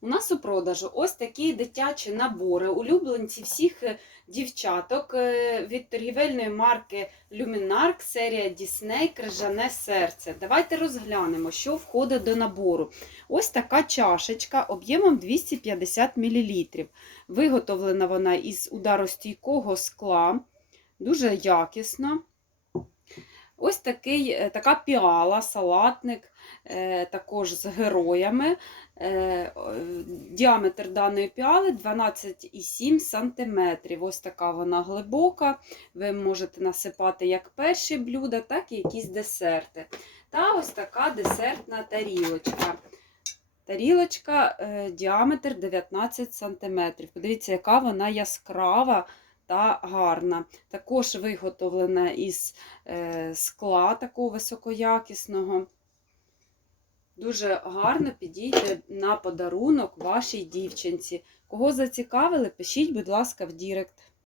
У нас у продажу ось такі дитячі набори, улюбленці всіх е, дівчаток е, від торгівельної марки Luminark, серія Disney Крижане серце. Давайте розглянемо, що входить до набору. Ось така чашечка об'ємом 250 мл. Виготовлена вона із ударостійкого скла, дуже якісно. Ось такий, е, така піала, салатник, е, також з героями. Е, Діаметр даної піали 12,7 см. Ось така вона глибока. Ви можете насипати як перші блюда, так і якісь десерти. Та ось така десертна тарілочка. Тарілочка діаметр 19 см. Подивіться, яка вона яскрава та гарна. Також виготовлена із е, скла такого високоякісного. Дуже гарно підійде на подарунок вашій дівчинці. Кого зацікавили, пишіть, будь ласка, в Дірект.